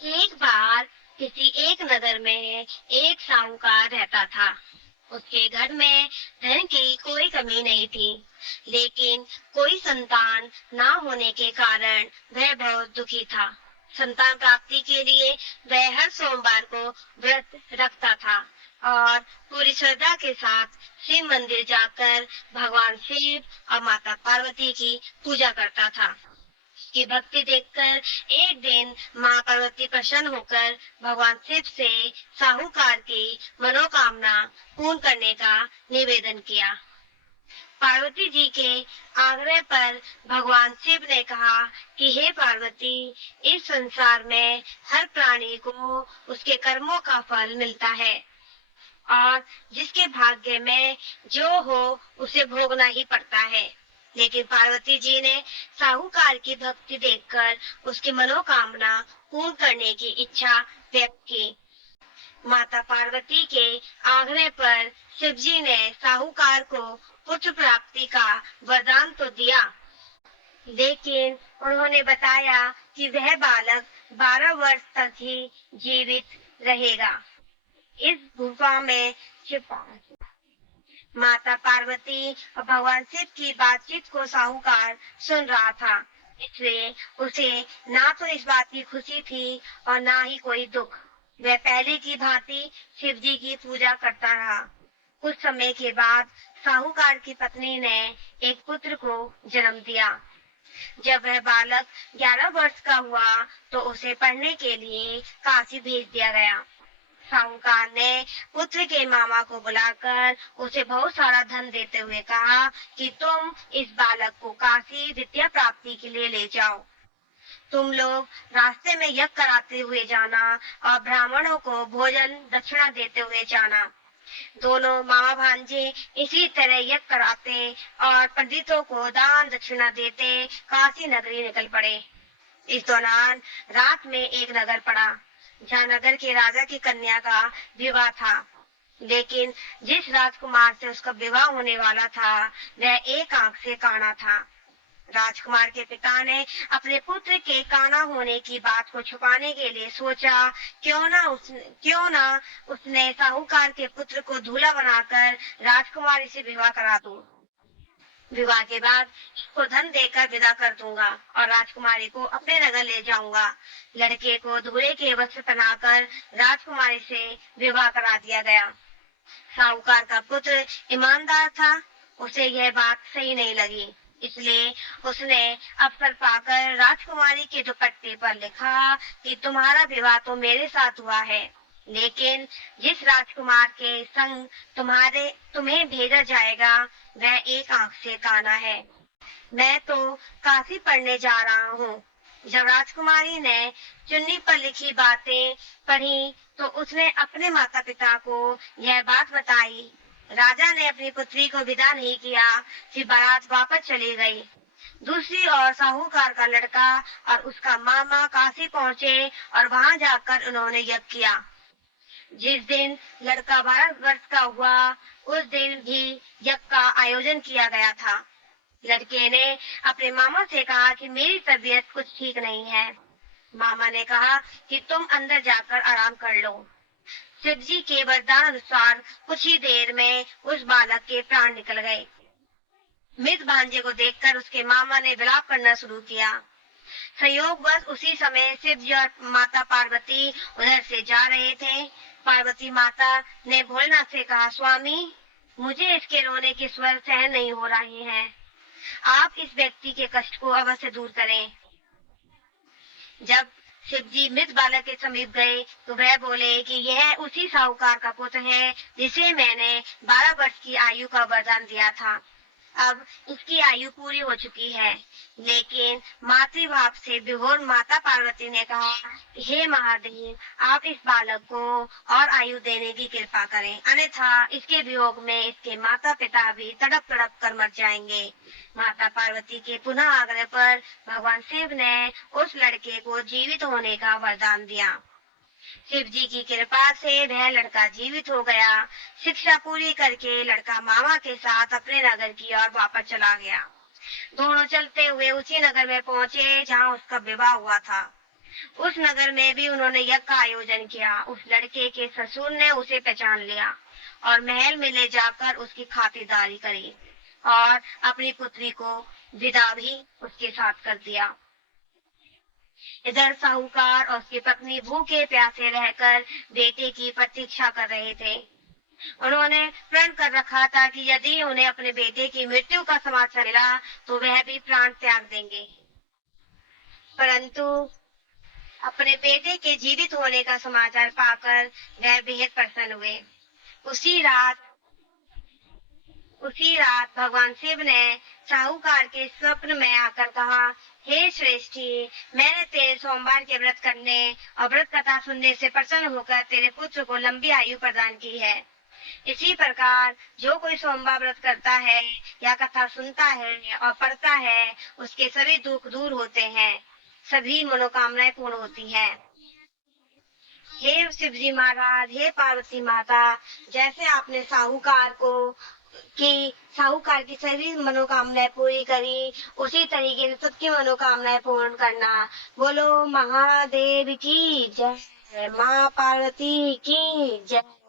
एक बार किसी एक नगर में एक साहूकार रहता था। उसके घर में धन की कोई कमी नहीं थी, लेकिन कोई संतान ना होने के कारण वह बहुत दुखी था। संतान प्राप्ति के लिए वह हर सोमवार को व्रत रखता था और पूरी श्रद्धा के साथ शिव मंदिर जाकर भगवान शिव और माता पार्वती की पूजा करता था। की भक्ति देखकर एक दिन माँ पार्वती प्रसन्न होकर भगवान शिव से साहूकार की मनोकामना पूर्ण करने का निवेदन किया। पार्वती जी के आग्रह पर भगवान शिव ने कहा कि हे पार्वती, इस संसार में हर प्राणी को उसके कर्मों का फल मिलता है और जिसके भाग्य में जो हो उसे भोगना ही पड़ता है। लेकिन पार्वती जी ने साहूकार की भक्ति देखकर उसकी मनोकामना पूर्ण करने की इच्छा व्यक्त की। माता पार्वती के आग्रह पर शिव जी ने साहूकार को पुत्र प्राप्ति का वरदान तो दिया, लेकिन उन्होंने बताया कि वह बालक 12 वर्ष तक ही जीवित रहेगा। इस गुफा में छिपा माता पार्वती और भगवान शिव की बातचीत को साहूकार सुन रहा था, इसलिए उसे ना तो इस बात की खुशी थी और ना ही कोई दुख। वह पहले की भांति शिव जी की पूजा करता रहा। कुछ समय के बाद साहूकार की पत्नी ने एक पुत्र को जन्म दिया। जब वह बालक 11 वर्ष का हुआ तो उसे पढ़ने के लिए काशी भेज दिया गया। साहूकार ने पुत्र के मामा को बुलाकर उसे बहुत सारा धन देते हुए कहा कि तुम इस बालक को काशी विद्या प्राप्ति के लिए ले जाओ। तुम लोग रास्ते में यज्ञ कराते हुए जाना और ब्राह्मणों को भोजन दक्षिणा देते हुए जाना। दोनों मामा भांजे इसी तरह यज्ञ कराते और पंडितों को दान दक्षिणा देते काशी नगरी निकल पड़े। इस दौरान रात में एक नगर पड़ा, जहाँ नगर के राजा की कन्या का विवाह था। लेकिन जिस राजकुमार से उसका विवाह होने वाला था वह एक आंख से काना था। राजकुमार के पिता ने अपने पुत्र के काना होने की बात को छुपाने के लिए सोचा, क्यों ना उसने साहूकार के पुत्र को दूल्हा बनाकर राजकुमारी से विवाह करा दूं। विवाह के बाद उसको धन देकर विदा कर दूंगा और राजकुमारी को अपने नगर ले जाऊंगा। लड़के को दूल्हे के वस्त्र पहनाकर राजकुमारी से विवाह करा दिया गया। साहूकार का पुत्र ईमानदार था, उसे यह बात सही नहीं लगी, इसलिए उसने अवसर पाकर राजकुमारी के दुपट्टे पर लिखा कि तुम्हारा विवाह तो मेरे साथ हुआ है, लेकिन जिस राजकुमार के संग तुम्हें भेजा जाएगा वह एक आंख से काना है। मैं तो काशी पढ़ने जा रहा हूँ। जब राजकुमारी ने चुन्नी पर लिखी बातें पढ़ी तो उसने अपने माता पिता को यह बात बताई। राजा ने अपनी पुत्री को विदा नहीं किया, फिर बारात वापस चली गई। दूसरी ओर साहूकार का लड़का और उसका मामा काशी पहुँचे और वहाँ जाकर उन्होंने यज्ञ किया। जिस दिन लड़का 12 वर्ष का हुआ उस दिन भी यज्ञ का आयोजन किया गया था। लड़के ने अपने मामा से कहा कि मेरी तबीयत कुछ ठीक नहीं है। मामा ने कहा कि तुम अंदर जाकर आराम कर लो। शिव जी के वरदान अनुसार कुछ ही देर में उस बालक के प्राण निकल गए। मृत भांजे को देखकर उसके मामा ने विलाप करना शुरू किया। संयोगवश उसी समय शिव जी और माता पार्वती उधर से जा रहे थे। पार्वती माता ने भोलेनाथ से कहा, स्वामी, मुझे इसके रोने के स्वर सहन नहीं हो रहे हैं। आप इस व्यक्ति के कष्ट को अवश्य दूर करें। जब शिव जी मृत बालक के समीप गए तो वह बोले कि यह उसी साहूकार का पुत्र है जिसे मैंने 12 वर्ष की आयु का वरदान दिया था। अब इसकी आयु पूरी हो चुकी है। लेकिन मातृभाव से विभोर माता पार्वती ने कहा, हे महादेव, आप इस बालक को और आयु देने की कृपा करें, अन्यथा इसके वियोग में इसके माता पिता भी तड़प तड़प कर मर जाएंगे। माता पार्वती के पुनः आग्रह पर भगवान शिव ने उस लड़के को जीवित होने का वरदान दिया। शिव जी की कृपा से वह लड़का जीवित हो गया। शिक्षा पूरी करके लड़का मामा के साथ अपने नगर की ओर वापस चला गया। दोनों चलते हुए उसी नगर में पहुँचे जहाँ उसका विवाह हुआ था। उस नगर में भी उन्होंने यज्ञ का आयोजन किया। उस लड़के के ससुर ने उसे पहचान लिया और महल में ले जाकर उसकी खातिरदारी करी और अपनी पुत्री को विदा भी उसके साथ कर दिया। इधर साहूकार और उसकी पत्नी भूखे प्यासे रहकर बेटे की प्रतीक्षा कर रहे थे। उन्होंने प्रण कर रखा था कि यदि उन्हें अपने बेटे की मृत्यु का समाचार मिला तो वह भी प्राण त्याग देंगे। परंतु अपने बेटे के जीवित होने का समाचार पाकर वह बेहद प्रसन्न हुए। उसी रात भगवान शिव ने साहूकार के स्वप्न में आकर कहा, हे श्रेष्ठी, मैंने तेरे सोमवार के व्रत करने और व्रत कथा सुनने से प्रसन्न होकर तेरे पुत्र को लंबी आयु प्रदान की है। इसी प्रकार जो कोई सोमवार व्रत करता है या कथा सुनता है और पढ़ता है, उसके सभी दुख दूर होते हैं, सभी मनोकामनाएं पूर्ण होती हैं। हे शिव जी महाराज, हे पार्वती माता, जैसे आपने साहूकार की सभी मनोकामनाएं पूरी करी, उसी तरीके से सबकी मनोकामनाएं पूर्ण करना। बोलो महादेव की जय, माँ पार्वती की जय।